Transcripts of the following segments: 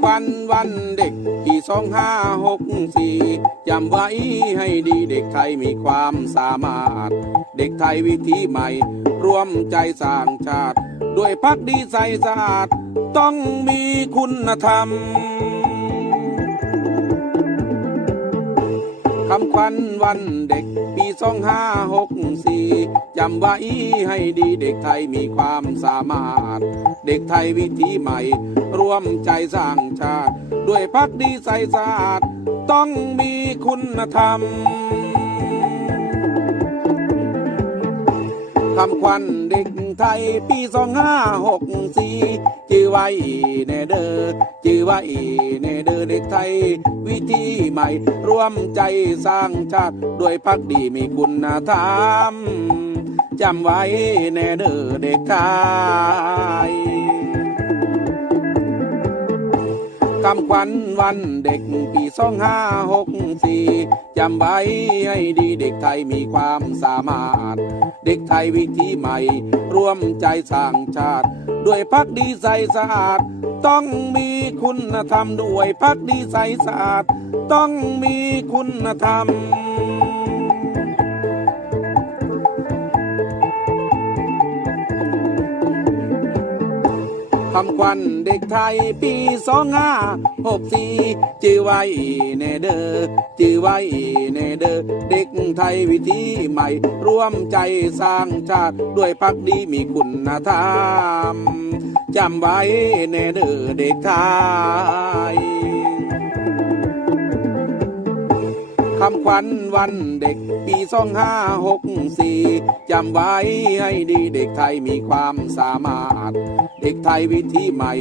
ควันวันเด็กปีสองห้าหกสี่จำไว้ให้ดีเด็กไทยมีความสามารถ เด็กไทยวิถีใหม่ ร่วมใจสร้างชาติ ด้วยพักดีใสสะอาด ต้องมีคุณธรรมคำขวัญวันเด็ก สองห้าหกสี่จำไว้ให้ดีเด็กไทยมีความสามารถ เด็กไทยวิถีใหม่ ร่วมใจสร้างชาติ ด้วยพักดีใสสะอาด ต้องมีคุณธรรมคำขวัญ เด็กไทยปีสองห้าหกสี่จือไว้แน่เด้อจือไว้แน่เด้อเด็กไทย วิธีใหม่ ร่วมใจสร้างชาติด้วยพักดีมีคุณธรรมจำไว้เนเด้อเด็กไทย คำขวัญวันเด็กปีสองห้าหกสี่จำไว้ให้ดีเด็กไทยมีความสามารถ เด็กไทยวิธีใหม่ ร่วมใจสร้างชาติ ด้วยพักดีใสสะอาด ต้องมีคุณธรรมด้วยพักดีใสสะอาด ต้องมีคุณธรรม คำควันเด็กไทยปีสองห้าหกสี่จื้อไว้เนเดอร์จื้อไว้เนเดอร์เด็กไทยวิธีใหม่ ร่วมใจสร้างชาติด้วยพักดีมีคุณธรรมจำไว้เนเดอร์เด็กไทย คำขวัญวันเด็กปีสองห้าหกสี่จำไว้ให้ดีเด็กไทยมีความสามารถ เด็กไทยวิถีใหม่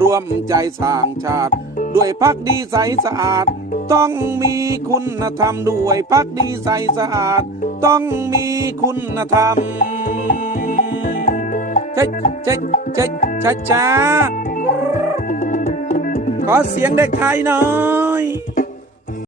ร่วมใจสร้างชาติ ด้วยพักดีใสสะอาด ต้องมีคุณธรรมด้วยพักดีใสสะอาด ต้องมีคุณธรรมเช็ดเช็ดเช็ดช้าช้าขอเสียงเด็กไทยหน่อย